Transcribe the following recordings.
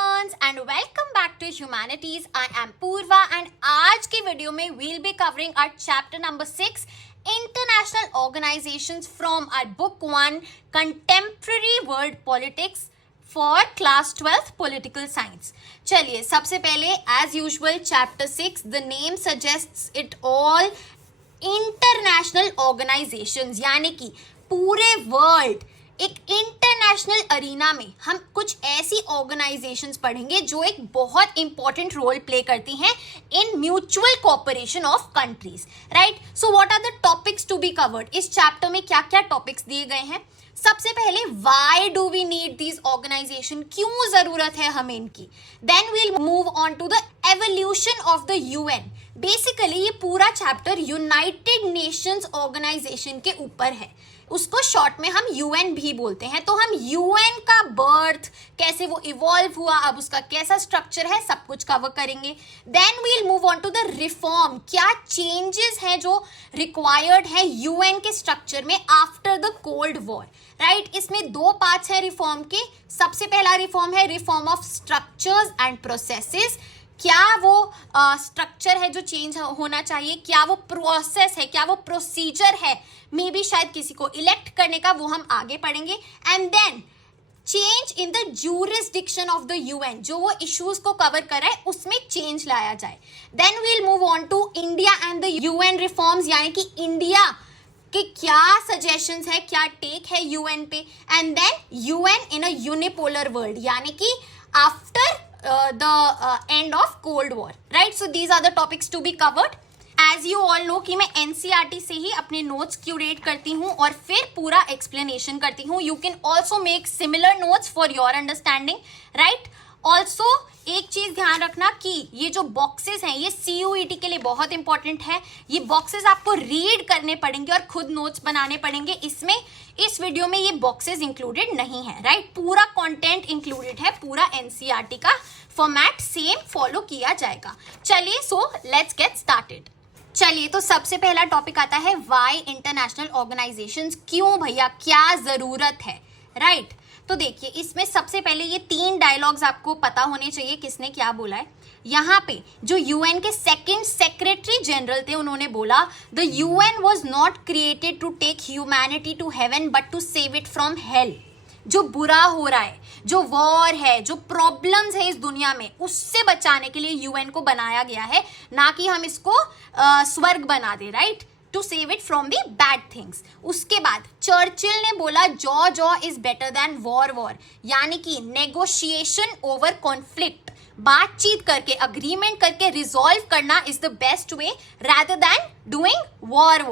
learns and welcome back to Humanities. I am Purva and आज की video में we'll be covering our chapter number 6 International Organizations from our book 1 Contemporary World Politics for class 12th Political Science. चलिए सबसे पहले as usual chapter 6 the name suggests it all international organizations यानी कि पूरे world एक international arena में हम कुछ ऐसी ऑर्गेनाइजेशंस पढ़ेंगे जो एक बहुत इंपॉर्टेंट रोल प्ले करती हैं in mutual cooperation of countries, right. So what are the topics to be covered. इस चैप्टर में क्या क्या टॉपिक्स दिए गए हैं. सबसे पहले why do we need this organization, क्यों जरूरत है हमें इनकी. Then we'll move on to the evolution of the UN. Basically ये पूरा चैप्टर यूनाइटेड नेशंस ऑर्गेनाइजेशन के ऊपर है. उसको शॉर्ट में हम यूएन भी बोलते हैं. तो हम यूएन का बर्थ, कैसे वो इवॉल्व हुआ, अब उसका कैसा स्ट्रक्चर है, सब कुछ कवर करेंगे. Then we'll move on to the reform. क्या चेंजेस हैं जो रिक्वायर्ड है यूएन के स्ट्रक्चर में after the cold war, right. इसमें दो पार्ट्स हैं रिफॉर्म के. सबसे पहला रिफॉर्म है reform of structures and processes. क्या वो स्ट्रक्चर है जो चेंज होना चाहिए, क्या वो प्रोसेस है, क्या वो प्रोसीजर है, मे बी शायद किसी को इलेक्ट करने का, वो हम आगे पढ़ेंगे. And then change in the jurisdiction of the UN, जो वो इश्यूज को कवर कर रहा है उसमें चेंज लाया जाए. Then we'll move on to India and the UN reforms, यानी कि इंडिया कि क्या सजेशंस है, क्या टेक है यूएन पे. And then UN in a unipolar world, यानी कि after the end of Cold War, right? So these are the topics to be covered. As you all know कि मैं NCERT से ही अपने notes curate करती हूँ और फिर पूरा explanation करती हूँ. You can also make similar notes for your understanding, right? Also एक चीज ध्यान रखना कि ये जो बॉक्सेस हैं ये CUET के लिए बहुत इंपॉर्टेंट है. ये बॉक्सेस आपको रीड करने पड़ेंगे और खुद नोट्स बनाने पड़ेंगे. इसमें इस वीडियो में ये बॉक्सेस इंक्लूडेड नहीं है, राइट. पूरा कंटेंट इंक्लूडेड है, पूरा NCERT का फॉर्मेट सेम फॉलो किया जाएगा. चलिए सो लेट्स गेट स्टार्टेड. चलिए तो सबसे पहला टॉपिक आता है व्हाई इंटरनेशनल ऑर्गेनाइजेशंस. क्यों भैया, क्या जरूरत है, राइट. तो देखिए इसमें सबसे पहले ये 3 डायलॉग्स आपको पता होने चाहिए किसने क्या बोला है. यहाँ पे जो यूएन के सेकंड सेक्रेटरी जनरल थे उन्होंने बोला the UN was not created to take humanity to heaven but to save it from hell. जो बुरा हो रहा है, जो वॉर है, जो प्रॉब्लम्स है इस दुनिया में, उससे बचाने के लिए यूएन को बनाया गया है, ना कि हम इसको स्वर्ग बना दे, right. To save it from the bad things. उसके बाद चर्चिल ने बोला jaw is better than war, यानी कि नेगोशिएशन ओवर कॉन्फ्लिक्ट, बातचीत करके अग्रीमेंट करके रिजॉल्व करना is the best way rather than doing war,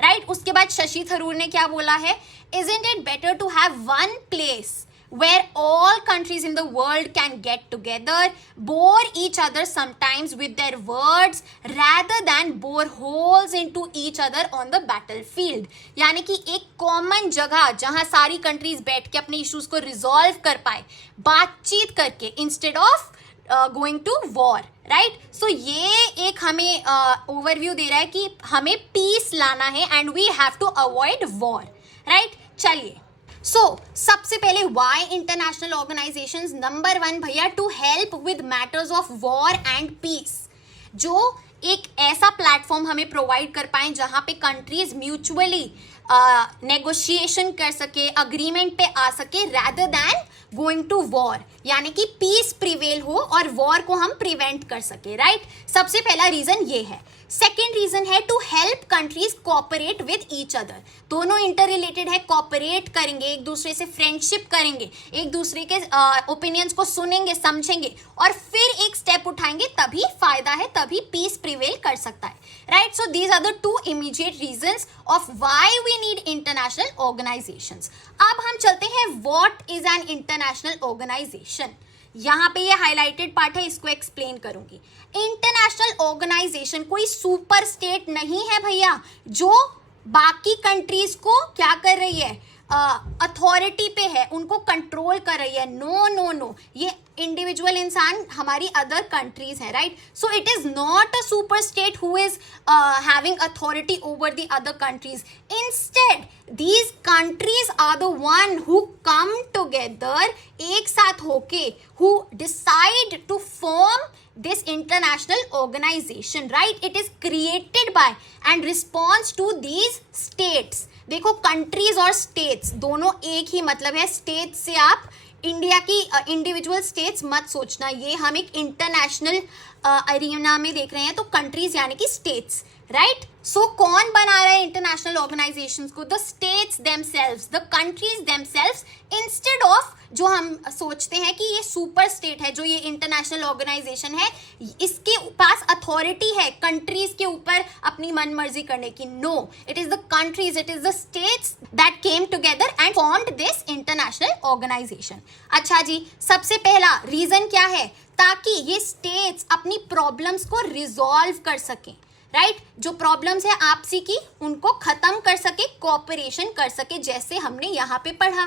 right. उसके बाद शशि थरूर ने क्या बोला है, isn't it better to have one place where all countries in the world can get together, bore each other sometimes with their words rather than bore holes into each other on the battlefield. यानी कि एक common जगह जहां सारी countries बैठ के अपने issues को रिजॉल्व कर पाए बातचीत करके, instead of going to war, right. So ये एक हमें ओवरव्यू दे रहा है कि हमें पीस लाना है and we have to avoid war, right. चलिए सो सबसे पहले व्हाई इंटरनेशनल ऑर्गेनाइजेशंस. नंबर 1 भैया, to help with matters of war and peace. जो एक ऐसा प्लेटफॉर्म हमें प्रोवाइड कर पाए जहां पे कंट्रीज म्यूचुअली नेगोशिएशन कर सके, अग्रीमेंट पे आ सके rather than going to war, यानी कि पीस प्रिवेल हो और वॉर को हम प्रिवेंट कर सके, राइट. सबसे पहला रीजन ये है. सेकेंड रीजन है to help countries cooperate with each other. दोनों इंटर रिलेटेड है, कोऑपरेट करेंगे, एक दूसरे से फ्रेंडशिप करेंगे, एक दूसरे के ओपिनियंस को सुनेंगे, समझेंगे और फिर एक स्टेप उठाएंगे, तभी फायदा है, तभी पीस प्रिवेल कर सकता है, right. So these are the 2 immediate reasons of why we need international organisations. अब हम चलते हैं what is an international organisation. यहाँ पे ये हाईलाइटेड पार्ट है, इसको एक्सप्लेन करूंगी. इंटरनेशनल ऑर्गेनाइजेशन कोई सुपर स्टेट नहीं है भैया जो बाकी कंट्रीज को क्या कर रही है, अथॉरिटी पे है, उनको कंट्रोल कर रही है. नो नो नो, ये इंडिविजुअल इंसान हमारी अदर कंट्रीज है, right? So it is not a super state who is having authority over the other countries. Instead these countries are the one who come together, एक साथ होके, who decide to form this international organization, right? It is created by and responds to these states. देखो, countries और states दोनों एक ही मतलब है. states से आप इंडिया की इंडिविजुअल स्टेट्स मत सोचना, ये हम एक इंटरनेशनल अरीना में देख रहे हैं. तो कंट्रीज यानी कि स्टेट्स, राइट? सो कौन बना रहा है इंटरनेशनल ऑर्गेनाइजेशंस को? The states themselves, the countries themselves, instead of जो हम सोचते हैं कि ये सुपर स्टेट है, जो ये इंटरनेशनल ऑर्गेनाइजेशन है, इसके पास अथॉरिटी है कंट्रीज के ऊपर अपनी मनमर्जी करने की. No, it is the countries, it is the states that came together and formed this international organisation. अच्छा जी, सबसे पहला रीजन क्या है? ताकि ये स्टेट्स अपनी प्रॉब्लम्स को रिजॉल्व कर सकें, राइट? जो प्रॉब्लम्स है आपसी की, उनको खत्म कर सके, कोऑपरेशन कर सके, जैसे हमने यहाँ पे पढ़ा,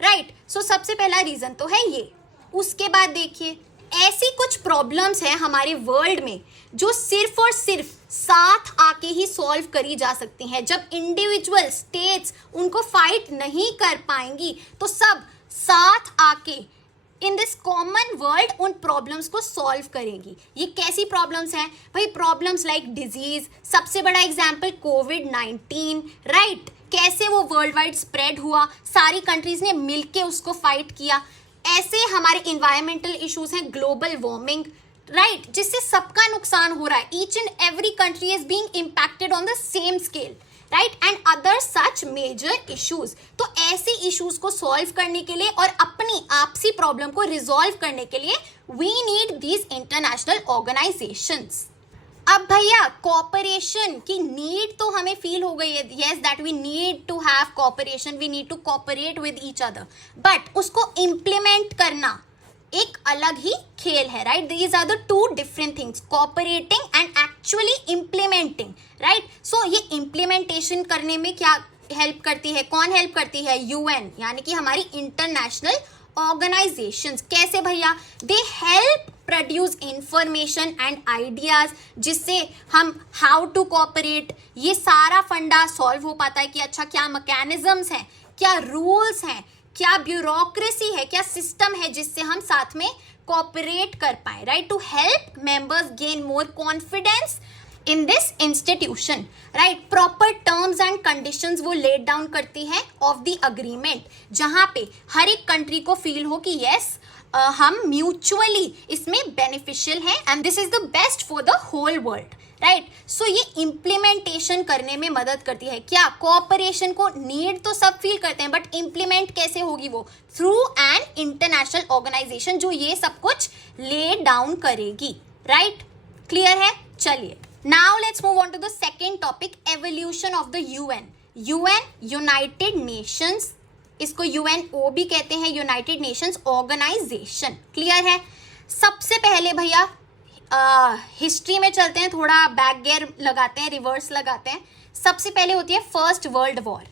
राइट? सो सबसे पहला रीजन तो है ये. उसके बाद देखिए, ऐसी कुछ प्रॉब्लम्स हैं हमारे वर्ल्ड में जो सिर्फ और सिर्फ साथ आके ही सॉल्व करी जा सकती हैं. जब इंडिविजुअल स्टेट्स उनको फाइट नहीं कर पाएंगी तो सब साथ आके इन दिस कॉमन वर्ल्ड उन प्रॉब्लम्स को सॉल्व करेंगी. ये कैसी प्रॉब्लम्स हैं भाई? प्रॉब्लम्स लाइक डिजीज, सबसे बड़ा एग्जाम्पल कोविड-19, राइट? कैसे वो वर्ल्ड वाइड स्प्रेड हुआ, सारी कंट्रीज ने मिलके उसको फाइट किया. ऐसे हमारे इन्वायरमेंटल इश्यूज हैं, ग्लोबल वार्मिंग, राइट? जिससे सबका नुकसान हो रहा है. Each and every country is being impacted on the same scale, right? And other such major issues. तो ऐसे इश्यूज को सॉल्व करने के लिए और अपनी आपसी प्रॉब्लम को रिजॉल्व करने के लिए we need these international organisations. अब भैया, कोऑपरेशन की नीड तो हमें फील हो गई है. Yes, that we need to have cooperation, we need to cooperate with each other, but उसको इम्प्लीमेंट करना एक अलग ही खेल है, right? These are the two different things, cooperating and actually implementing, right? So ये इम्प्लीमेंटेशन करने में क्या हेल्प करती है? कौन हेल्प करती है? यूएन, यानी कि हमारी इंटरनेशनल ऑर्गेनाइजेशंस. कैसे भैया? They help produce information and ideas, जिससे हम हाउ टू कोऑपरेट, ये सारा फंडा सॉल्व हो पाता है कि अच्छा क्या मैकेनिज्म्स हैं, क्या रूल्स हैं, क्या ब्यूरोक्रेसी है, क्या सिस्टम है जिससे हम साथ में कोऑपरेट कर पाए, right? To help members gain more confidence in this institution, right? Proper terms and conditions वो लेट डाउन करती है ऑफ द अग्रीमेंट, जहां पे हर एक कंट्री को फील हो कि यस हम म्यूचुअली इसमें बेनिफिशियल हैं and this is the best for the whole world, right? So ये इम्प्लीमेंटेशन करने में मदद करती है. क्या? कोऑपरेशन को नीड तो सब फील करते हैं, बट इम्प्लीमेंट कैसे होगी वो? थ्रू एन इंटरनेशनल ऑर्गेनाइजेशन जो ये सब कुछ ले डाउन करेगी, राइट? क्लियर है? चलिए, now let's move on to the second topic, evolution of the UN. UN, United Nations, इसको यूएनओ भी कहते हैं, यूनाइटेड नेशंस ऑर्गेनाइजेशन. क्लियर है? सबसे पहले भैया हिस्ट्री में चलते हैं, थोड़ा बैक गियर लगाते हैं, रिवर्स लगाते हैं. सबसे पहले होती है फर्स्ट वर्ल्ड वॉर.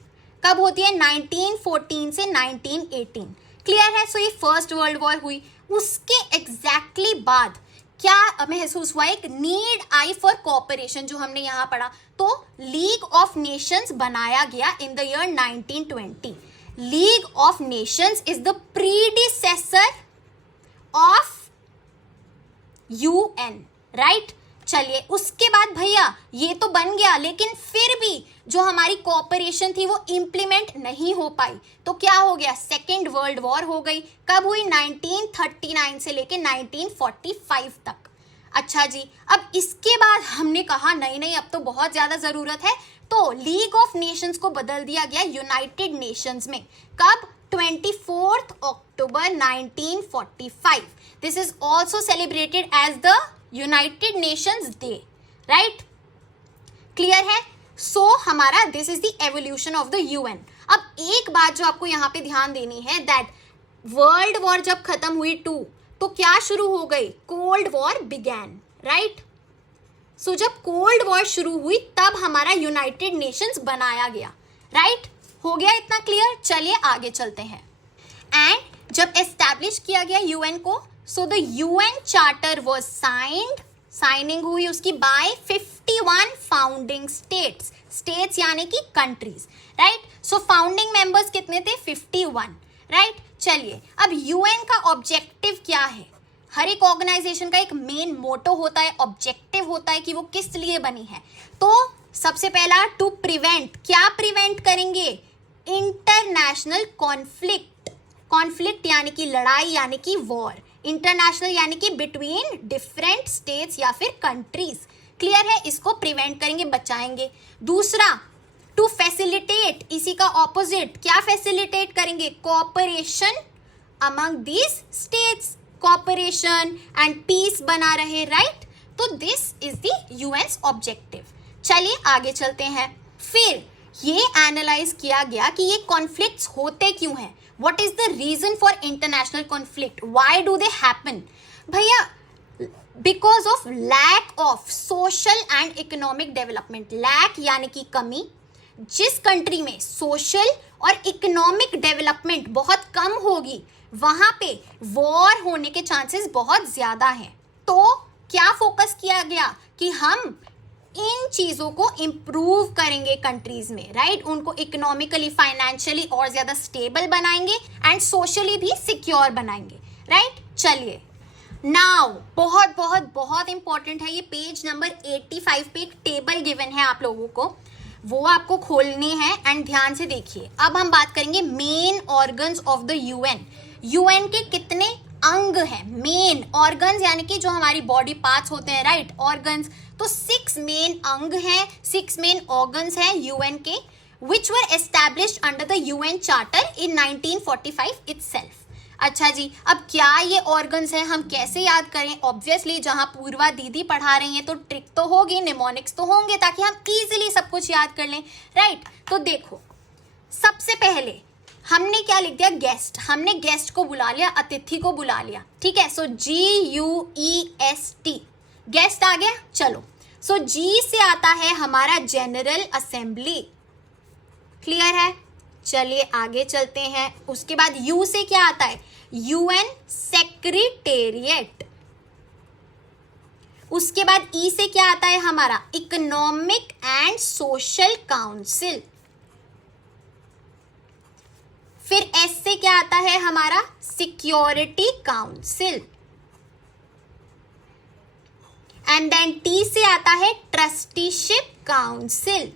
कब होती है? 1914 से 1918. क्लियर है? सो ये फर्स्ट वर्ल्ड वॉर हुई. उसके एग्जैक्टली बाद क्या महसूस हुआ? एक नीड आई फॉर कोऑपरेशन, जो हमने यहाँ पढ़ा. तो लीग ऑफ नेशंस बनाया गया in the year 1920. League of Nations is the predecessor of UN, right? चलिए, उसके बाद भैया ये तो बन गया, लेकिन फिर भी जो हमारी कोऑपरेशन थी वो इम्प्लीमेंट नहीं हो पाई. तो क्या हो गया? सेकेंड वर्ल्ड वॉर हो गई. कब हुई? 1939 से लेके 1945 तक. अच्छा जी, अब इसके बाद हमने कहा नहीं नहीं, अब तो बहुत ज़्यादा ज़रूरत है, तो लीग ऑफ नेशंस को बदल दिया गया यूनाइटेड नेशंस में. कब? 24 October 1945. This is also celebrated as the United Nations Day, right? Clear है? So हमारा this is the evolution of the UN. अब एक बात जो आपको यहाँ पे ध्यान देनी है, that वर्ल्ड वॉर जब खत्म हुई 2, तो क्या शुरू हो गई? Cold war began, right? So जब कोल्ड वॉर शुरू हुई तब हमारा यूनाइटेड नेशंस बनाया गया, राइट? हो गया इतना क्लियर? चलिए आगे चलते हैं. एंड जब एस्टैब्लिश किया गया यूएन को, so the UN charter was signing हुई उसकी बाय 51 फाउंडिंग स्टेट्स यानी कि कंट्रीज, राइट। सो फाउंडिंग मेंबर्स कितने थे? 51, राइट। चलिए, अब यूएन का ऑब्जेक्टिव क्या है? हर एक ऑर्गेनाइजेशन का एक मेन मोटो होता है, ऑब्जेक्टिव होता है कि वो किस लिए बनी है। तो सबसे पहला, टू प्रिवेंट, क्या प्रिवेंट करेंगे? इंटरनेशनल कॉन्फ्लिक्ट यानी कि लड़ाई यानी कि वॉर, इंटरनेशनल यानी कि बिटवीन डिफरेंट स्टेट्स या फिर कंट्रीज। क्लियर है? इसको प्रिवेंट करेंगे, बचाएंगे। दूसरा, टू फैसिलिटेट, इसी का ऑपोजिट, क्या फैसिलिटेट करेंगे? Cooperation among these states, cooperation and peace बना रहे, राइट। तो this is the UN objective. चलिए आगे चलते हैं। फिर ये एनालाइज किया गया कि ये कॉन्फ्लिक्ट्स होते क्यों हैं, what is the reason for international conflict, why do they happen? भैया, because of lack of social and economic development. Lack यानी कि कमी, जिस कंट्री में सोशल और इकोनॉमिक डेवलपमेंट बहुत कम होगी वहां पे वॉर होने के चांसेस बहुत ज्यादा हैं। तो क्या फोकस किया गया कि हम इन चीजों को इम्प्रूव करेंगे कंट्रीज में, राइट। उनको इकोनॉमिकली, फाइनेंशियली और ज्यादा स्टेबल बनाएंगे एंड सोशली भी सिक्योर बनाएंगे, राइट। चलिए, नाउ बहुत बहुत बहुत इंपॉर्टेंट है ये, पेज नंबर 85 पे एक टेबल गिवन है आप लोगों को, वो आपको खोलनी है एंड ध्यान से देखिए। अब हम बात करेंगे main organs of the UN. UN के कितने अंग हैं? मेन ऑर्गन्स यानी कि जो हमारी बॉडी पार्ट्स होते हैं, राइट, ऑर्गन्स। तो 6 मेन अंग हैं, 6 मेन ऑर्गन्स हैं यूएन के, which were established under the UN charter in 1945 itself. अच्छा जी, अब क्या ये ऑर्गन्स हैं, हम कैसे याद करें? ऑब्वियसली जहां पूर्वा दीदी पढ़ा रही हैं तो ट्रिक तो होगी, निमोनिक्स तो होंगे, ताकि हम इजीली सब कुछ याद कर लें, राइट। तो देखो, सबसे पहले हमने क्या लिख दिया? गेस्ट। हमने गेस्ट को बुला लिया, अतिथि को बुला लिया, ठीक है। सो GUEST, गेस्ट आ गया। चलो, सो जी से आता है हमारा जनरल असेंबली, क्लियर है। चलिए आगे चलते हैं। उसके बाद यू से क्या आता है? UN secretariat. उसके बाद ई से क्या आता है हमारा? Economic and social council. फिर एस से क्या आता है हमारा? Security council. And then T से आता है ट्रस्टीशिप काउंसिल।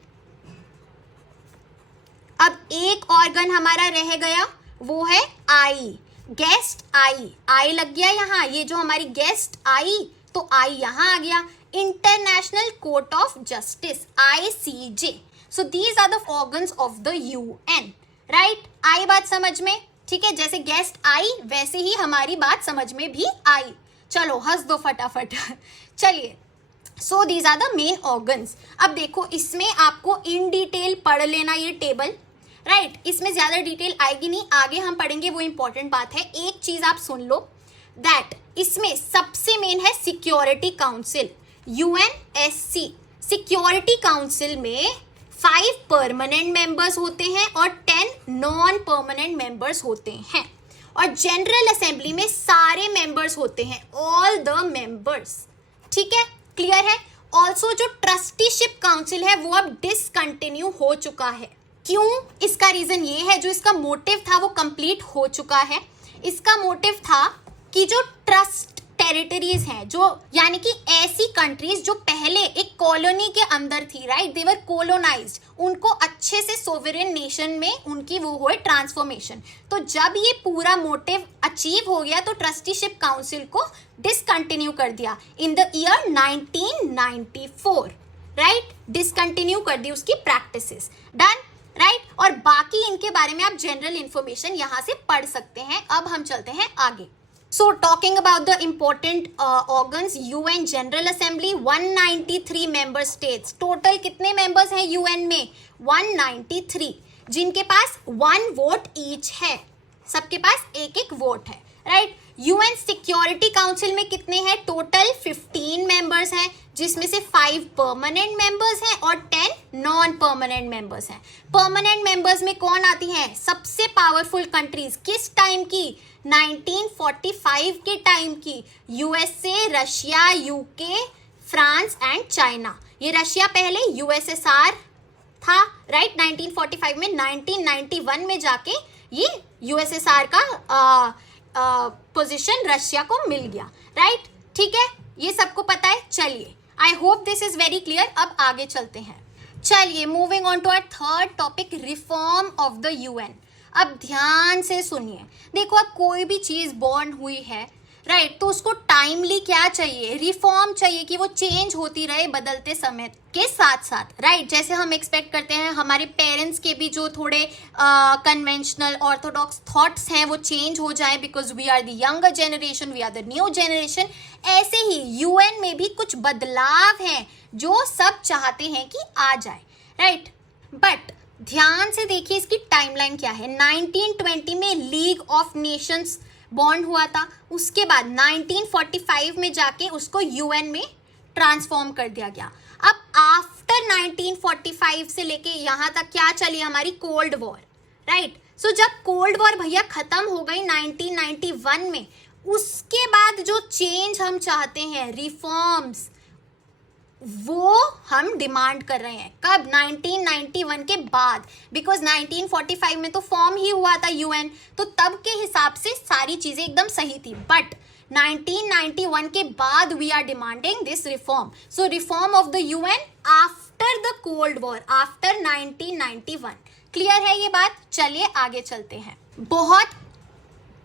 अब एक ऑर्गन हमारा रह गया, वो है आई, गेस्ट आई। आई लग गया यहाँ, ये जो हमारी गेस्ट आई, तो आई यहाँ आ गया। International court of justice, ICJ। So these are the organs of the UN, right. आई बात समझ में, ठीक है। जैसे गेस्ट आई वैसे ही हमारी बात समझ में भी आई। चलो हंस दो फटाफट। चलिए, so these are the main organs. अब देखो, इसमें आपको इन डिटेल पढ़ लेना ये टेबल, राइट। इसमें ज्यादा डिटेल आएगी नहीं, आगे हम पढ़ेंगे, वो इंपॉर्टेंट बात है। एक चीज आप सुन लो, दैट इसमें सबसे मेन है security council, UNSC। Security council में 5 परमानेंट मेंबर्स होते हैं और 10 नॉन परमानेंट मेंबर्स होते हैं। और जनरल असेंबली में सारे मेंबर्स होते हैं, ऑल द मेंबर्स, ठीक है, क्लियर है। ऑल्सो जो ट्रस्टीशिप काउंसिल है वो अब डिसकंटिन्यू हो चुका है। क्यों? इसका रीजन ये है, जो इसका मोटिव था वो कंप्लीट हो चुका है। इसका मोटिव था कि जो ट्रस्ट टेरिटरीज हैं, जो यानी कि ऐसी कंट्रीज जो पहले एक कॉलोनी के अंदर थी, राइट, दे वर कोलोनाइज्ड, उनको अच्छे से सोवरेन नेशन में उनकी वो हुए ट्रांसफॉर्मेशन। तो जब ये पूरा मोटिव अचीव हो गया तो ट्रस्टीशिप काउंसिल को डिसकंटिन्यू कर दिया in the year 1994, right. Discontinue कर दी उसकी प्रैक्टिसेस, डन, राइट। और बाकी इनके बारे में आप जनरल इंफॉर्मेशन यहां से पढ़ सकते हैं। अब हम चलते हैं आगे। So talking about the important organs, UN general assembly, 193 member states. Total कितने मेंबर्स हैं यूएन में? 193, जिनके पास 1 वोट ईच है, सबके पास एक एक वोट है, राइट। यूएन सिक्योरिटी काउंसिल में कितने हैं? टोटल 15 मेंबर्स हैं, जिसमें से 5 परमानेंट मेंबर्स हैं और 10 नॉन परमानेंट मेंबर्स हैं। परमानेंट मेंबर्स में कौन आती हैं? सबसे पावरफुल कंट्रीज। किस टाइम की? 1945 के टाइम की। USA, Russia, UK, France and China. ये रशिया पहले यूएसएसआर था, राइट। 1945 में 1991 में जाके ये यूएसएसआर का पोजीशन रशिया को मिल गया, राइट। ठीक है, ये सबको पता है। चलिए, I hope this is very clear. अब आगे चलते हैं। चलिए, moving on to our third topic, reform of the UN. अब ध्यान से सुनिए। देखो, अब कोई भी चीज बॉर्न हुई है, राइट, तो उसको टाइमली क्या चाहिए? रिफॉर्म चाहिए कि वो चेंज होती रहे बदलते समय के साथ साथ, राइट। जैसे हम एक्सपेक्ट करते हैं हमारे पेरेंट्स के भी जो थोड़े कन्वेंशनल ऑर्थोडॉक्स थॉट्स हैं वो चेंज हो जाए, because we are the younger generation, we are the new generation. ऐसे ही यूएन में भी कुछ बदलाव हैं जो सब चाहते हैं कि आ जाए, राइट। बट ध्यान से देखिए इसकी टाइमलाइन क्या है। 1920 में लीग ऑफ नेशंस बॉन्ड हुआ था, उसके बाद 1945 में जाके उसको यूएन में ट्रांसफॉर्म कर दिया गया। अब आफ्टर 1945 से लेके यहाँ तक क्या चली? हमारी कोल्ड वॉर, राइट। सो जब कोल्ड वॉर भैया खत्म हो गई 1991 में, उसके बाद जो चेंज हम चाहते हैं, रिफॉर्म्स, वो हम डिमांड कर रहे हैं। कब? 1991 के बाद, बिकॉज 1945 में तो फॉर्म ही हुआ था यूएन, तो तब के हिसाब से सारी चीजें एकदम सही थी। बट 1991 के बाद we are demanding this reform. So reform of the UN after the cold war, after 1991। Clear है ये बात? चलिए आगे चलते हैं। बहुत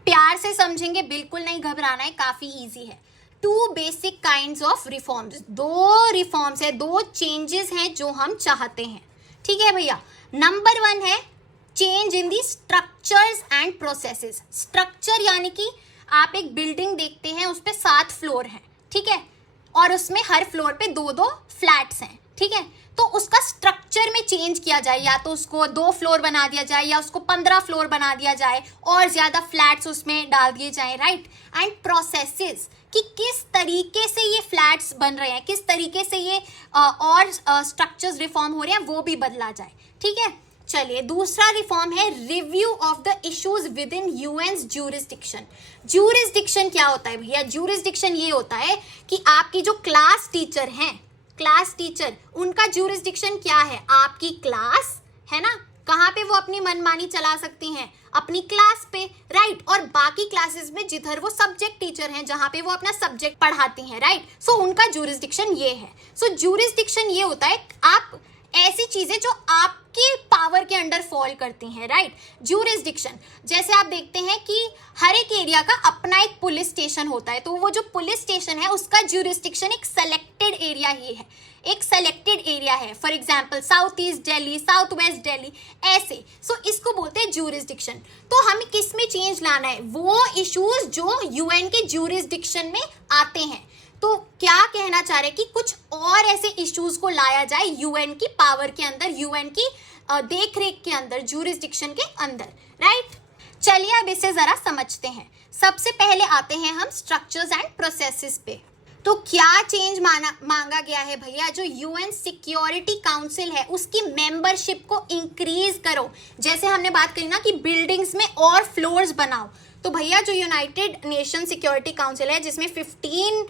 प्यार से समझेंगे, बिल्कुल नहीं घबराना है, काफी इजी है। Two basic kinds of reforms, दो रिफॉर्म्स है, दो चेंजेस हैं जो हम चाहते हैं। ठीक है भैया। नंबर 1 है change in the structures and processes. Structure यानी कि आप एक बिल्डिंग देखते हैं, उस पे 7 फ्लोर हैं, ठीक है, और उसमें हर फ्लोर पे 2-2 फ्लैट्स हैं, ठीक है। तो उसका स्ट्रक्चर में चेंज किया जाए, या तो उसको 2 फ्लोर बना दिया जाए या उसको 15 फ्लोर बना दिया जाए और ज्यादा फ्लैट्स उसमें डाल दिए जाए, राइट। एंड प्रोसेसेस, कि किस तरीके से ये फ्लैट्स बन रहे हैं, किस तरीके से ये और स्ट्रक्चर्स रिफॉर्म हो रहे हैं, वो भी बदला जाए, ठीक है। चलिए, दूसरा रिफॉर्म है review of the issues with in UN jurisdiction. Jurisdiction क्या होता है भैया? ज्यूरिसडिक्शन ये होता है कि आपकी जो क्लास टीचर हैं, क्लास टीचर, उनका ज्यूरिसडिक्शन क्या है? आपकी क्लास है ना, कहाँ पे वो अपनी मनमानी चला सकती हैं? अपनी क्लास पे, राइट। और बाकी क्लासेस में जिधर वो सब्जेक्ट टीचर हैं, जहाँ पे वो अपना सब्जेक्ट पढ़ाती हैं, राइट। सो उनका ज्यूरिसडिक्शन ये है। सो ज्यूरिसडिक्शन ये होता है आप ऐसी चीजें जो आपके पावर के अंडर फॉल करती हैं, राइट। ज्यूरिसडिक्शन, जैसे आप देखते हैं कि हर एक एरिया का अपना एक पुलिस स्टेशन होता है, तो वो जो पुलिस स्टेशन है उसका ज्यूरिसडिक्शन एक सेलेक्टेड एरिया ही है, एक सेलेक्टेड एरिया है। For example south east Delhi, south west Delhi, ऐसे। सो इसको बोलते हैं ज्यूरिसडिक्शन। तो हमें किस में चेंज लाना है? वो इश्यूज जो यूएन के ज्यूरिसडिक्शन में आते हैं। तो क्या कहना चाह रहे हैं कि कुछ और ऐसे इश्यूज को लाया जाए यूएन की पावर के अंदर, यूएन की देखरेख के अंदर, ज्यूरिसडिक्शन के अंदर, राइट। चलिए अब इसे जरा समझते हैं। सबसे पहले आते हैं हम स्ट्रक्चर्स एंड प्रोसेसेस पे। तो क्या चेंज मांगा गया है भैया? जो यूएन सिक्योरिटी काउंसिल है उसकी मेंबरशिप को इंक्रीज करो। जैसे हमने बात करी ना कि बिल्डिंग्स में और फ्लोर्स बनाओ, तो भैया जो यूनाइटेड नेशन सिक्योरिटी काउंसिल है जिसमें 15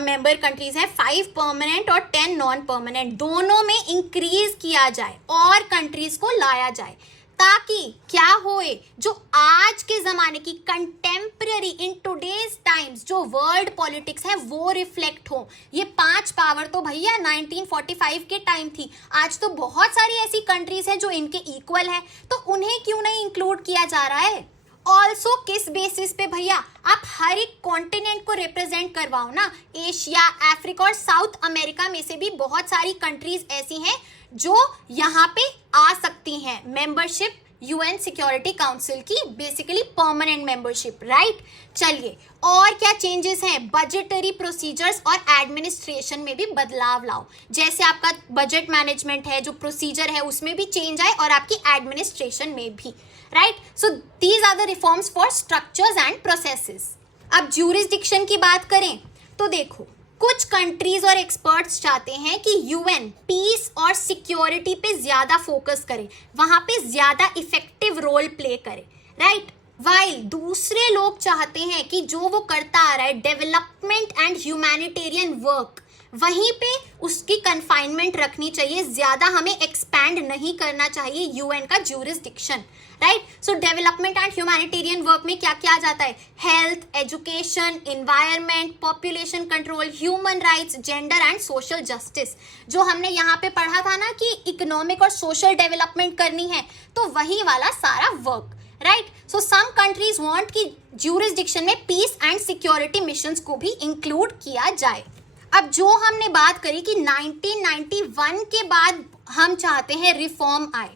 मेंबर कंट्रीज हैं, 5 परमानेंट और 10 नॉन परमानेंट, दोनों में इंक्रीज किया जाए और कंट्रीज को लाया जाए, ताकि क्या होए, जो आज के जमाने की कंटेम्पररी इन टुडेज टाइम्स जो वर्ल्ड पॉलिटिक्स है वो रिफ्लेक्ट हो। ये 5 पावर तो भैया 1945 के टाइम थी, आज तो बहुत सारी ऐसी कंट्रीज हैं जो इनके इक्वल है, तो उन्हें क्यों नहीं इंक्लूड किया जा रहा है? ऑल्सो किस बेसिस पे भैया? आप हर एक कॉन्टिनेंट को रिप्रेजेंट करवाओ ना। एशिया, अफ्रीका और साउथ अमेरिका में से भी बहुत सारी कंट्रीज ऐसी हैं जो यहाँ पे आ सकती हैं मेंबरशिप यूएन सिक्योरिटी काउंसिल की, बेसिकली परमानेंट मेंबरशिप, राइट। चलिए, और क्या चेंजेस हैं? बजटरी प्रोसीजर्स और एडमिनिस्ट्रेशन में भी बदलाव लाओ। जैसे आपका बजट मैनेजमेंट है, जो प्रोसीजर है उसमें भी चेंज आए और आपकी एडमिनिस्ट्रेशन में भी, right. So these are the reforms for structures and processes. अब ज्यूरिसडिक्शन की बात करें तो देखो, कुछ कंट्रीज और एक्सपर्ट्स चाहते हैं कि यूएन पीस और सिक्योरिटी पे ज्यादा फोकस करे, वहां पे ज्यादा इफेक्टिव रोल प्ले करे, राइट। वाइल दूसरे लोग चाहते हैं कि जो वो करता आ रहा है डेवलपमेंट एंड ह्यूमैनिटेरियन वर्क, वहीं पे उसकी कन्फाइनमेंट रखनी चाहिए, ज्यादा हमें एक्सपैंड नहीं करना चाहिए यूएन का jurisdiction, right. So development and humanitarian work में क्या क्या आ जाता है? Health, education, environment, population control, human rights, gender and social justice. जो हमने यहाँ पे पढ़ा था ना कि इकोनॉमिक और सोशल डेवलपमेंट करनी है, तो वही वाला सारा वर्क, राइट। सो सम कंट्रीज वांट कि ज्यूरिसडिक्शन में पीस एंड सिक्योरिटी मिशंस को भी इंक्लूड किया जाए। अब जो हमने बात करी कि 1991 के बाद हम चाहते हैं रिफॉर्म आए,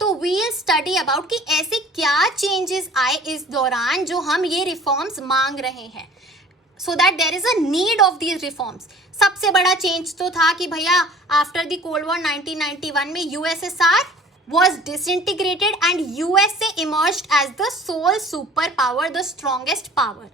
तो वील स्टडी अबाउट कि ऐसे क्या चेंजेस आए इस दौरान जो हम ये रिफॉर्म्स मांग रहे हैं, so that there is a need of these reforms. सबसे बड़ा चेंज तो था कि भैया आफ्टर द कोल्ड वॉर 1991 में USSR was disintegrated and USA emerged as the sole superpower, the strongest power.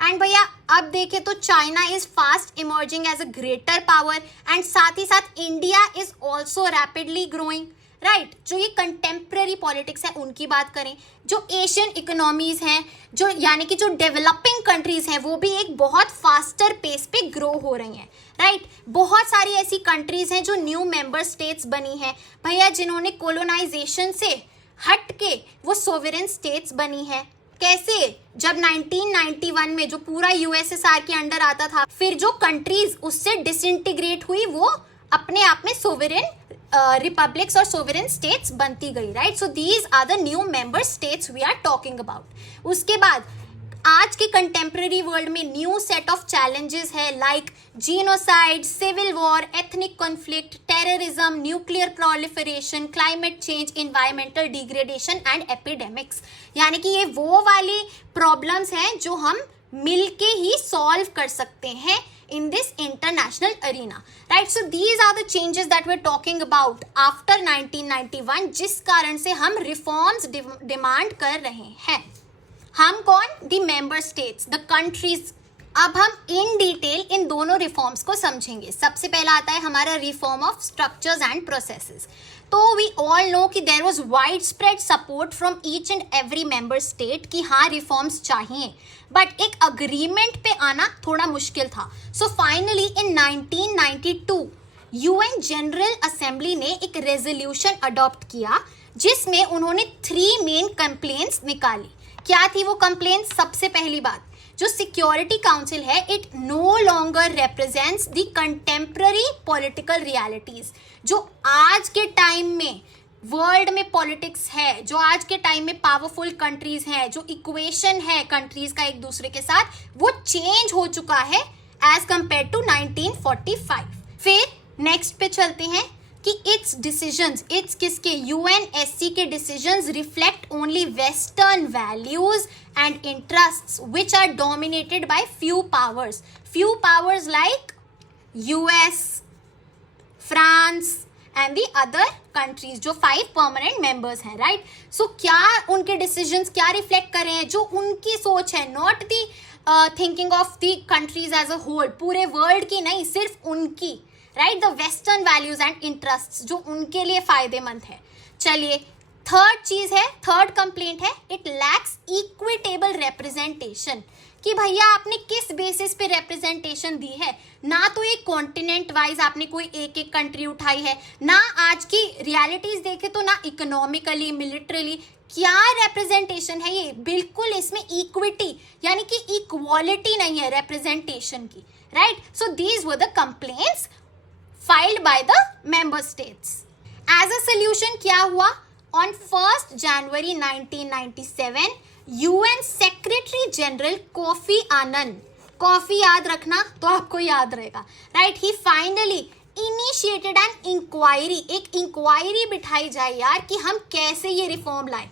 And भैया अब देखें तो China is fast emerging as a greater power and साथ ही साथ India is also rapidly growing, right. जो ये कंटेम्प्रेरी पॉलिटिक्स है उनकी बात करें, जो एशियन इकोनॉमीज हैं, जो यानी कि जो डेवलपिंग कंट्रीज हैं, वो भी एक बहुत फास्टर पेस पे ग्रो हो रही हैं, राइट। बहुत सारी ऐसी कंट्रीज हैं जो न्यू मेंबर स्टेट्स बनी हैं भैया, जिन्होंने कोलोनाइजेशन से हट के वो सोवरेन स्टेट्स बनी है। कैसे? जब 1991 में जो पूरा यूएसएसआर के अंडर आता था, फिर जो कंट्रीज उससे डिसइंटीग्रेट हुई वो अपने आप में सोवरेन रिपब्लिक्स और सोवरेन स्टेट्स बनती गई, right. So these are the new member states we are talking about. उसके बाद आज के कंटेम्प्रेरी वर्ल्ड में न्यू सेट ऑफ चैलेंजेस है, like genocide, civil war, ethnic conflict, terrorism, nuclear proliferation, climate change, environmental degradation and epidemics. यानी कि ये वो वाली प्रॉब्लम्स हैं जो हम मिलके ही सॉल्व कर सकते हैं in this international arena, right? So these are the changes that we're talking about after 1991, जिस कारण से हम reforms demand कर रहे हैं। हम कौन? The member states, the countries। अब हम इन डिटेल इन दोनों रिफॉर्म्स को समझेंगे। सबसे पहला आता है हमारा reform of structures and processes. तो वी ऑल नो कि there was widespread support from each and every member state कि हाँ रिफॉर्म्स चाहिए, बट एक अग्रीमेंट पे आना थोड़ा मुश्किल था। So finally in 1992 UN general assembly ने एक रेजोल्यूशन अडॉप्ट किया जिसमें उन्होंने 3 मेन कंप्लेंट्स निकाली। क्या थी वो कंप्लेंट्स? सबसे पहली बात, जो सिक्योरिटी काउंसिल है it no longer represents the contemporary political realities. जो आज के टाइम में वर्ल्ड में पॉलिटिक्स है, जो आज के टाइम में पावरफुल कंट्रीज हैं, जो इक्वेशन है कंट्रीज का एक दूसरे के साथ, वो चेंज हो चुका है एज कंपेयर टू 1945। फिर नेक्स्ट पे चलते हैं कि इट्स डिसीजंस, इट्स किसके? यूएनएससी के decisions reflect only western values and interests which are dominated by few powers like US, France and the other countries, जो 5 परमानेंट मेंबर्स हैं, राइट। सो क्या उनके डिसीजंस क्या रिफ्लेक्ट कर रहे हैं? जो उनकी सोच है, not the thinking of the countries as a whole, पूरे वर्ल्ड की नहीं, सिर्फ उनकी, right. The western values and interest जो उनके लिए फायदेमंद है। चलिए थर्ड चीज है, थर्ड कंप्लेंट है, इट लैक्स इक्विटेबल रिप्रेजेंटेशन। कि भैया आपने किस बेसिस पे रिप्रेजेंटेशन दी है? ना तो ये कॉन्टिनेंट वाइज आपने कोई एक एक कंट्री उठाई है, ना आज की रियलिटीज देखे तो ना इकोनॉमिकली, मिलिट्रली क्या रिप्रेजेंटेशन है ये। बिल्कुल इसमें इक्विटी यानी कि इक्वालिटी नहीं है रिप्रेजेंटेशन की, right. So these were the complaints filed by the member states. As a solution क्या हुआ? On 1st January 1997 UN Secretary General Kofi Annan, coffee याद रखना तो आपको याद रहेगा, right. He finally initiated an inquiry, एक इंक्वायरी बिठाई जाए यार कि हम कैसे ये रिफॉर्म लाए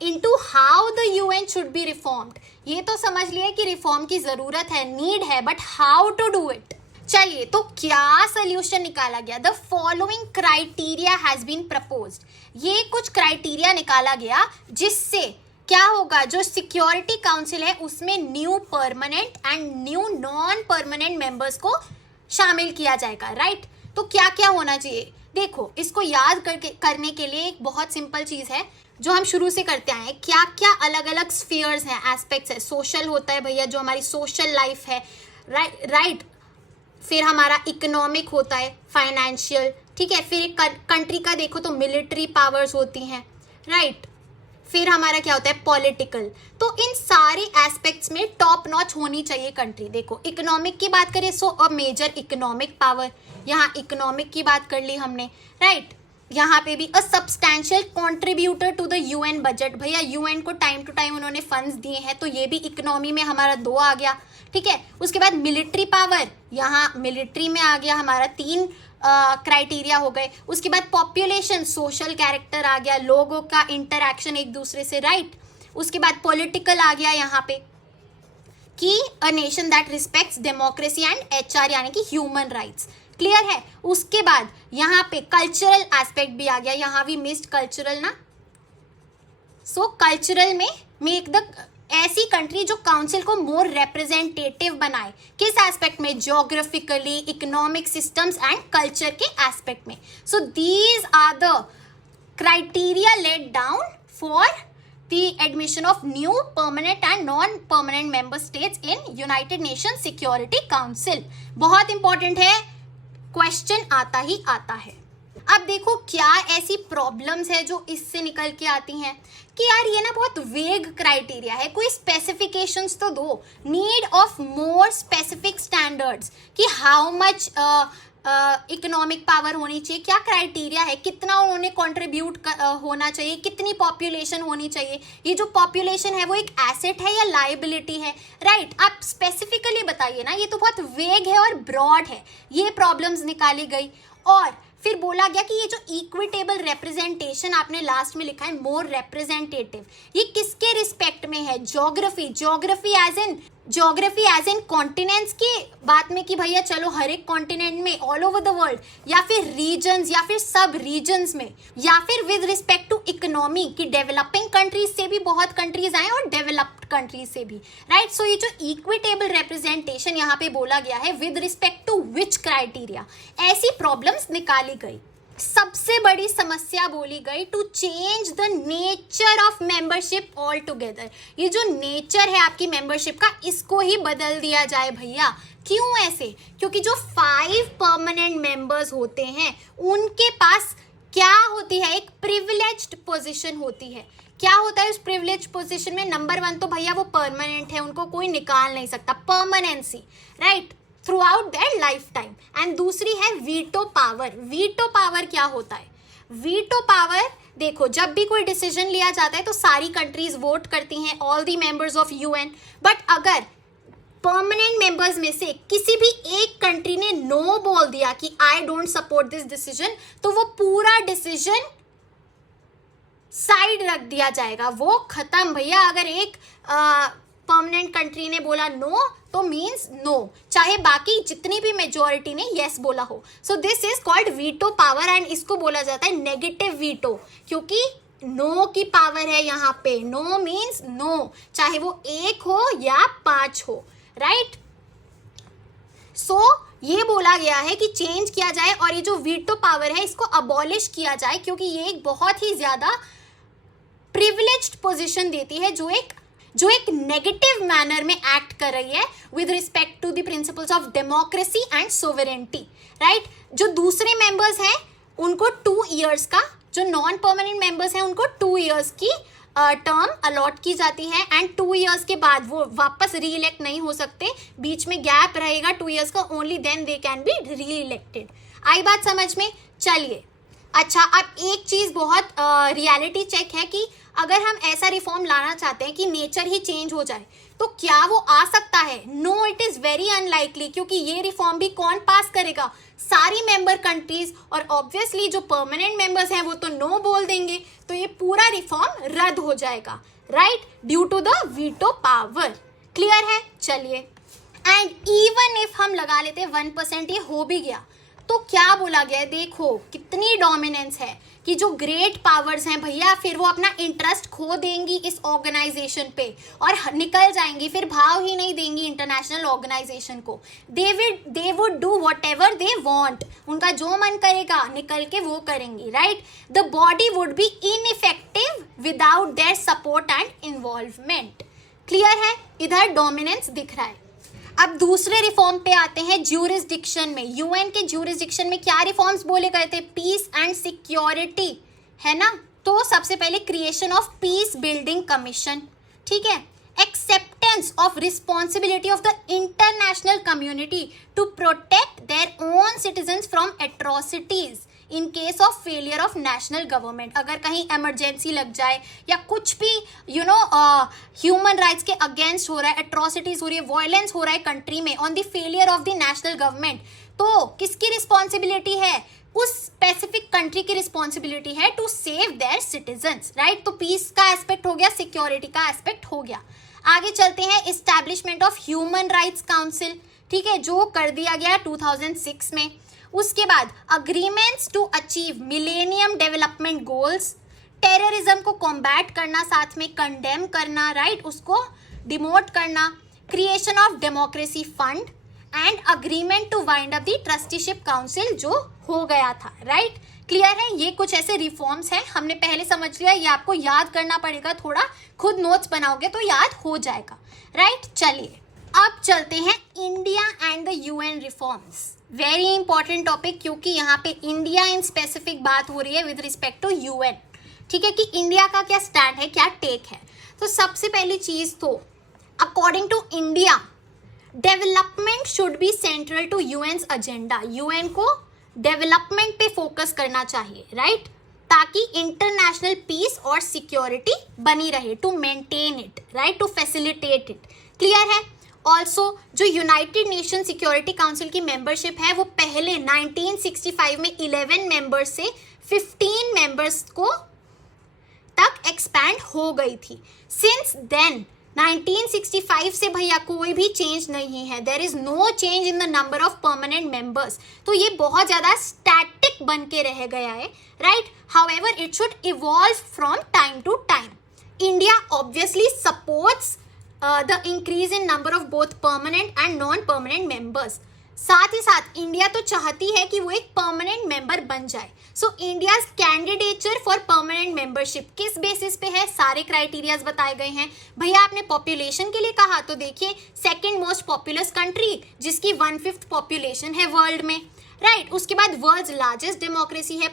into how the UN should be reformed. ये तो समझ लिए कि रिफॉर्म की जरूरत है, नीड है, but how to do it. चलिए तो क्या सोल्यूशन निकाला गया? The following criteria has been proposed. ये कुछ क्राइटेरिया निकाला गया जिससे क्या होगा, जो सिक्योरिटी काउंसिल है उसमें new permanent and new non permanent members को शामिल किया जाएगा, राइट। तो क्या क्या होना चाहिए, देखो इसको याद करने के लिए एक बहुत सिंपल चीज है जो हम शुरू से करते आए हैं। क्या क्या अलग अलग स्फीयर्स हैं, एस्पेक्ट्स है। सोशल होता है भैया, जो हमारी सोशल लाइफ है, राइट। फिर हमारा इकोनॉमिक होता है, फाइनेंशियल, ठीक है। फिर एक कंट्री का देखो तो मिलिट्री पावर्स होती हैं, राइट। फिर हमारा क्या होता है, पॉलिटिकल। तो इन सारे एस्पेक्ट्स में टॉप नॉच होनी चाहिए कंट्री। देखो इकोनॉमिक की बात करें, so a major economic power, यहाँ इकोनॉमिक की बात कर ली हमने, राइट। यहाँ पे भी a substantial contributor to the UN budget, भैया यूएन को टाइम टू टाइम उन्होंने फंड्स दिए हैं, तो ये भी इकोनॉमी में हमारा 2 आ गया, ठीक है। उसके बाद मिलिट्री पावर, यहाँ मिलिट्री में आ गया हमारा 3 क्राइटेरिया हो गए। उसके बाद पॉपुलेशन, सोशल कैरेक्टर आ गया, लोगों का इंटरैक्शन एक दूसरे से, राइट। उसके बाद पॉलिटिकल आ गया यहाँ पे कि a nation that respects democracy and HR यानी कि ह्यूमन राइट्स, क्लियर है। उसके बाद यहाँ पे कल्चरल एस्पेक्ट भी आ गया, यहाँ भी मिस्ड कल्चरल ना। सो कल्चरल में मेक द ऐसी कंट्री जो काउंसिल को मोर रिप्रेजेंटेटिव बनाए, किस एस्पेक्ट में, geographically, economic systems and culture के एस्पेक्ट में। So these are the criteria laid down for the admission of new permanent and non-permanent member states in United Nations Security Council। बहुत important है, question आता ही आता है। अब देखो क्या ऐसी प्रॉब्लम्स है जो इससे निकल के आती हैं कि यार ये ना बहुत वेग क्राइटेरिया है, कोई स्पेसिफिकेशंस तो दो। Need of more specific standards कि हाउ मच इकोनॉमिक पावर होनी चाहिए, क्या क्राइटेरिया है, कितना उन्होंने कंट्रीब्यूट होना चाहिए, कितनी पॉपुलेशन होनी चाहिए। ये जो पॉपुलेशन है वो एक एसेट है या लाइबिलिटी है, राइट। आप स्पेसिफिकली बताइए ना, ये तो बहुत वेग है और ब्रॉड है। ये प्रॉब्लम्स निकाली गई। और फिर बोला गया कि ये जो इक्विटेबल रिप्रेजेंटेशन आपने लास्ट में लिखा है, मोर रिप्रेजेंटेटिव, ये किसके रिस्पेक्ट में है, ज्योग्राफी एज इन कॉन्टिनेंट्स की बात में कि भैया चलो हर एक कॉन्टिनेंट में, ऑल ओवर द वर्ल्ड, या फिर रीजन्स या फिर सब रीजन्स में, या फिर विद रिस्पेक्ट टू इकोनॉमी कि डेवलपिंग कंट्रीज से भी बहुत कंट्रीज आए और डेवलप्ड कंट्रीज से भी, राइट। सो ये जो इक्विटेबल रिप्रेजेंटेशन यहाँ पे बोला गया है, with respect to which criteria, ऐसी प्रॉब्लम्स निकाली गई। सबसे बड़ी समस्या बोली गई to change the nature of membership altogether. ये जो नेचर है आपकी मेंबरशिप का, इसको ही बदल दिया जाए भैया। क्यों ऐसे, क्योंकि जो 5 परमानेंट मेंबर्स होते हैं उनके पास क्या होती है, एक प्रिविलेज्ड पोजीशन होती है। क्या होता है उस प्रिविलेज पोजीशन में, नंबर 1 तो भैया वो परमानेंट है, उनको कोई निकाल नहीं सकता, permanency, right, through out their life time. And दूसरी है वीटो पावर। वीटो पावर क्या होता है, वीटो पावर देखो जब भी कोई डिसीजन लिया जाता है तो सारी कंट्रीज वोट करती हैं, all the members of UN. But अगर परमानेंट मेंबर्स में से किसी भी एक कंट्री ने नो बोल दिया कि I don't support this decision, तो वो पूरा डिसीजन साइड रख दिया जाएगा, वो खत्म भैया। अगर एक परमानेंट कंट्री ने बोला नो तो मीन्स नो, चाहे बाकी जितनी भी मेजॉरिटी ने यस बोला हो। So this is called veto power and इसको बोला जाता है नेगेटिव वीटो, क्योंकि नो की पावर है यहाँ पे। नो मीन्स नो, चाहे वो 1 हो या 5 हो, राइट। सो ये बोला गया है कि चेंज किया जाए और ये जो वीटो पावर है इसको अबॉलिश किया जाए, क्योंकि ये एक बहुत ही ज्यादा प्रिविलेज्ड पोजीशन देती है जो एक नेगेटिव मैनर में एक्ट कर रही है with respect to the principles of democracy and sovereignty, right. जो दूसरे मेंबर्स हैं उनको 2 इयर्स का, जो नॉन परमानेंट मेंबर्स हैं उनको 2 इयर्स की टर्म अलॉट की जाती है एंड 2 इयर्स के बाद वो वापस री इलेक्ट नहीं हो सकते, बीच में गैप रहेगा 2 इयर्स का, only then they can be reelected. आई बात समझ में, चलिए। अच्छा, अब एक चीज बहुत रियलिटी चेक है कि अगर हम ऐसा रिफॉर्म लाना चाहते हैं कि नेचर ही चेंज हो जाए, तो क्या वो आ सकता है? No, it is very unlikely, क्योंकि ये रिफॉर्म भी कौन पास करेगा? सारी मेंबर कंट्रीज, और ऑब्वियसली जो परमानेंट मेंबर्स हैं वो तो नो बोल देंगे, तो ये पूरा रिफॉर्म रद्द हो जाएगा, right, due to the veto power. Clear है? चलिए, एंड इवन इफ हम लगा लेते 1%, ये हो भी गया, तो क्या बोला गया है, देखो कितनी डोमिनेंस है कि जो ग्रेट पावर्स हैं भैया फिर वो अपना इंटरेस्ट खो देंगी इस ऑर्गेनाइजेशन पे और निकल जाएंगी, फिर भाव ही नहीं देंगी इंटरनेशनल ऑर्गेनाइजेशन को। They would do what ever they want, उनका जो मन करेगा निकल के वो करेंगी, right. The body would be ineffective without their support and involvement. Clear है, इधर डोमिनेंस दिख रहा है। अब दूसरे रिफॉर्म पे आते हैं ज्यूरिसडिक्शन में। यूएन के ज्यूरिसडिक्शन में क्या रिफॉर्म्स बोले गए थे, पीस एंड सिक्योरिटी, है ना। तो सबसे पहले creation of peace building commission, ठीक है। Acceptance of responsibility of the international community to protect their own citizens from atrocities in case of failure of national government. अगर कहीं इमरजेंसी लग जाए या कुछ भी ह्यूमन राइट्स के अगेंस्ट हो रहा है, एट्रोसिटीज हो रही है, वायलेंस हो रहा है कंट्री में on the failure of the national government, तो किसकी रिस्पॉन्सिबिलिटी है, उस स्पेसिफिक कंट्री की रिस्पॉन्सिबिलिटी है to save their citizens, right. तो पीस का एस्पेक्ट हो गया, सिक्योरिटी का एस्पेक्ट हो गया। आगे चलते हैं, establishment of human rights council, ठीक है, जो कर दिया गया 2006 में। उसके बाद agreements to achieve millennium development goals, terrorism को कॉम्बैट करना, साथ में कंडेम करना, राइट, उसको डिमोट करना, creation of democracy fund and agreement to wind up the trusteeship council जो हो गया था, राइट। क्लियर है, ये कुछ ऐसे रिफॉर्म्स हैं, हमने पहले समझ लिया, ये आपको याद करना पड़ेगा, थोड़ा खुद नोट्स बनाओगे तो याद हो जाएगा, राइट। चलिए अब चलते हैं India and the UN reforms. Very important topic, क्योंकि यहाँ पे इंडिया इन स्पेसिफिक बात हो रही है विद रिस्पेक्ट टू यूएन, ठीक है, कि इंडिया का क्या स्टैंड है, क्या टेक है। तो सबसे पहली चीज तो according to India development should be central to UN's agenda. UN को डेवलपमेंट पे फोकस करना चाहिए, राइट, ताकि इंटरनेशनल पीस और सिक्योरिटी बनी रहे, to maintain it, right, to facilitate it. Clear है। ऑल्सो जो यूनाइटेड नेशन सिक्योरिटी काउंसिल की मेंबरशिप है वो पहले 1965 में 11 मेंबर्स से 15 मेंबर्स को तक एक्सपैंड हो गई थी। सिंस देन 1965 से भैया कोई भी चेंज नहीं है, there is no change in the number of permanent members. तो ये बहुत ज़्यादा स्टैटिक बन के रह गया है, right. However it should evolve from time to time. India obviously supports the increase in number of both permanent and non-permanent members। साथ ही साथ इंडिया तो चाहती है कि वो एक परमानेंट मेंबर बन जाए। सो India's candidature for permanent membership किस बेसिस पे है, सारे क्राइटेरियाज बताए गए हैं। भैया आपने पॉपुलेशन के लिए कहा तो देखिए सेकंड मोस्ट पॉपुलस कंट्री जिसकी 1/5 पॉपुलेशन है वर्ल्ड में, राइट। उसके बाद वर्ल्ड्स लार्जेस्ट डेमोक्रेसी है,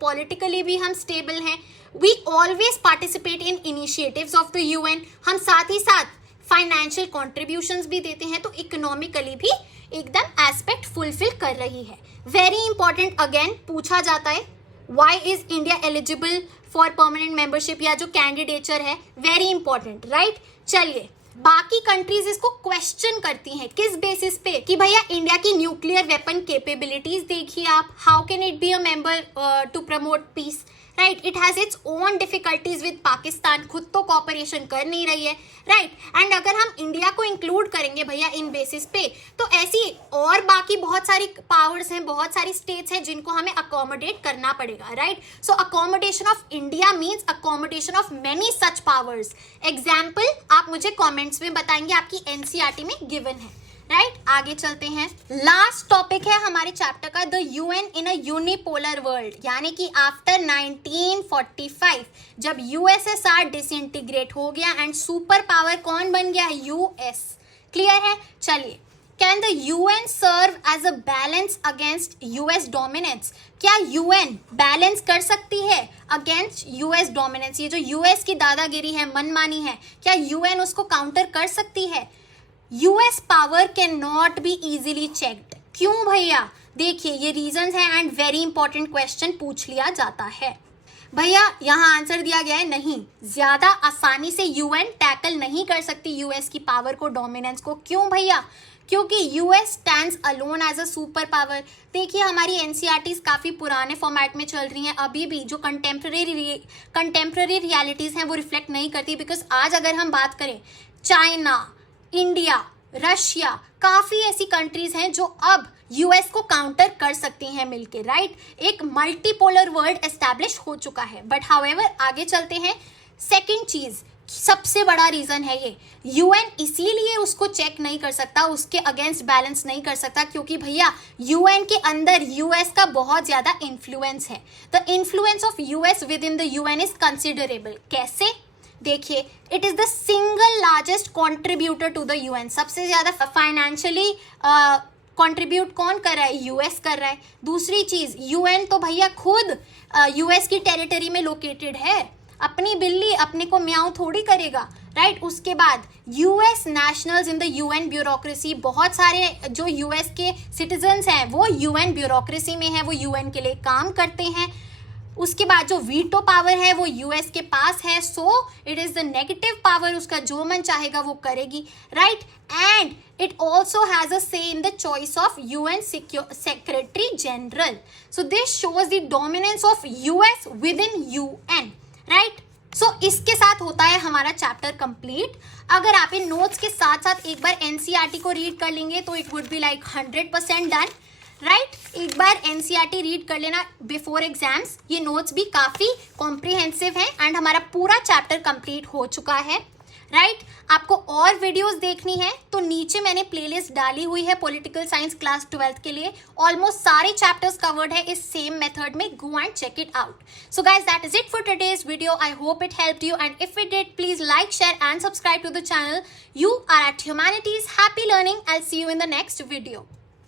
पॉलिटिकली भी हम स्टेबल हैं। We always participate in initiatives of the UN. हम साथ ही साथ फाइनेंशियल कॉन्ट्रीब्यूशंस भी देते हैं, तो इकोनॉमिकली भी एकदम एस्पेक्ट फुलफिल कर रही है। वेरी इंपॉर्टेंट, अगेन पूछा जाता है why is India eligible for permanent membership, या जो कैंडिडेचर है, वेरी इंपॉर्टेंट, राइट। चलिए बाकी कंट्रीज इसको क्वेश्चन करती हैं किस बेसिस पे कि भैया इंडिया की न्यूक्लियर वेपन कैपेबिलिटीज देखिए आप, how can it be a member to promote peace, right. It has its own difficulties with Pakistan, खुद तो कॉपरेशन कर नहीं रही है, राइट। एंड अगर हम इंडिया को इंक्लूड करेंगे भैया इन बेसिस पे तो ऐसी और बाकी बहुत सारी पावर्स हैं, बहुत सारी स्टेट्स हैं जिनको हमें अकोमोडेट करना पड़ेगा, right. So accommodation of India means accommodation of many such powers. Example आप मुझे कॉमेंट्स में बताएंगे, आपकी एनसीईआरटी में गिवन है, राइट। आगे चलते हैं, लास्ट टॉपिक है हमारे चैप्टर का, the UN in a unipolar world, यानी कि आफ्टर 1945 जब यूएसएसआर डिसइंटीग्रेट हो गया एंड सुपर पावर कौन बन गया, यूएस। क्लियर है। चलिए, can the UN serve as a balance against US dominance. क्या यूएन बैलेंस कर सकती है अगेंस्ट यूएस डोमिनेंस? ये जो यूएस की दादागिरी है, मनमानी है, क्या यूएन उसको काउंटर कर सकती है? US power can not be easily checked. क्यों भैया? देखिए ये रीजंस हैं एंड वेरी इंपॉर्टेंट क्वेश्चन पूछ लिया जाता है। भैया यहाँ आंसर दिया गया है नहीं, ज्यादा आसानी से यूएन टैकल नहीं कर सकती यूएस की पावर को, डोमिनेंस को। क्यों भैया? क्योंकि US stands alone as a super power. देखिए हमारी एनसीईआरटीज काफ़ी पुराने फॉर्मेट में चल रही हैं, अभी भी जो कंटेम्प्रेरी रियलिटीज़ हैं वो रिफ्लेक्ट नहीं करती। बिकॉज आज अगर हम बात करें चाइना, इंडिया, रशिया, काफी ऐसी कंट्रीज हैं जो अब यूएस को काउंटर कर सकती हैं मिलके, राइट। एक मल्टीपोलर वर्ल्ड एस्टैब्लिश हो चुका है। बट हाउएवर आगे चलते हैं। सेकंड चीज, सबसे बड़ा रीजन है ये, यूएन इसीलिए उसको चेक नहीं कर सकता, उसके अगेंस्ट बैलेंस नहीं कर सकता, क्योंकि भैया यूएन के अंदर यूएस का बहुत ज्यादा इन्फ्लुएंस है। The influence of US within the UN is considerable. कैसे? देखिए, it is the single largest contributor to the UN. सबसे ज्यादा फाइनेंशियली कंट्रीब्यूट कौन कर रहा है? यूएस कर रहा है। दूसरी चीज, यूएन तो भैया खुद यूएस की टेरिटरी में लोकेटेड है। अपनी बिल्ली अपने को म्याऊं थोड़ी करेगा, राइट। उसके बाद US nationals in the UN bureaucracy, बहुत सारे जो यूएस के सिटीजन्स हैं वो यूएन ब्यूरोक्रेसी में है, वो यूएन के लिए काम करते हैं। उसके बाद जो वीटो पावर है वो यूएस के पास है, so it is the negative power, उसका जो मन चाहेगा वो करेगी, right. And it also has a say in the choice of UN secretary general. So this shows the dominance of US within UN, right. सो इसके साथ होता है हमारा चैप्टर कंप्लीट। अगर आप इन नोट्स के साथ साथ एक बार एनसीईआरटी को रीड कर लेंगे तो it would be like 100% done, right. एक बार एनसीईआरटी रीड कर लेना बिफोर एग्जाम्स। ये नोट्स भी काफ़ी कॉम्प्रिहेंसिव हैं एंड हमारा पूरा चैप्टर कंप्लीट हो चुका है, राइट। आपको और वीडियोस देखनी है तो नीचे मैंने प्लेलिस्ट डाली हुई है पॉलिटिकल साइंस क्लास 12th के लिए। ऑलमोस्ट सारे चैप्टर्स कवर्ड है इस सेम मेथड में। Go and check it out. So guys, that is it for today's video. I hope it helped you, and if it did, please like, share and subscribe to the channel. You are at Humanities. Happy learning. I'll see you in the next video.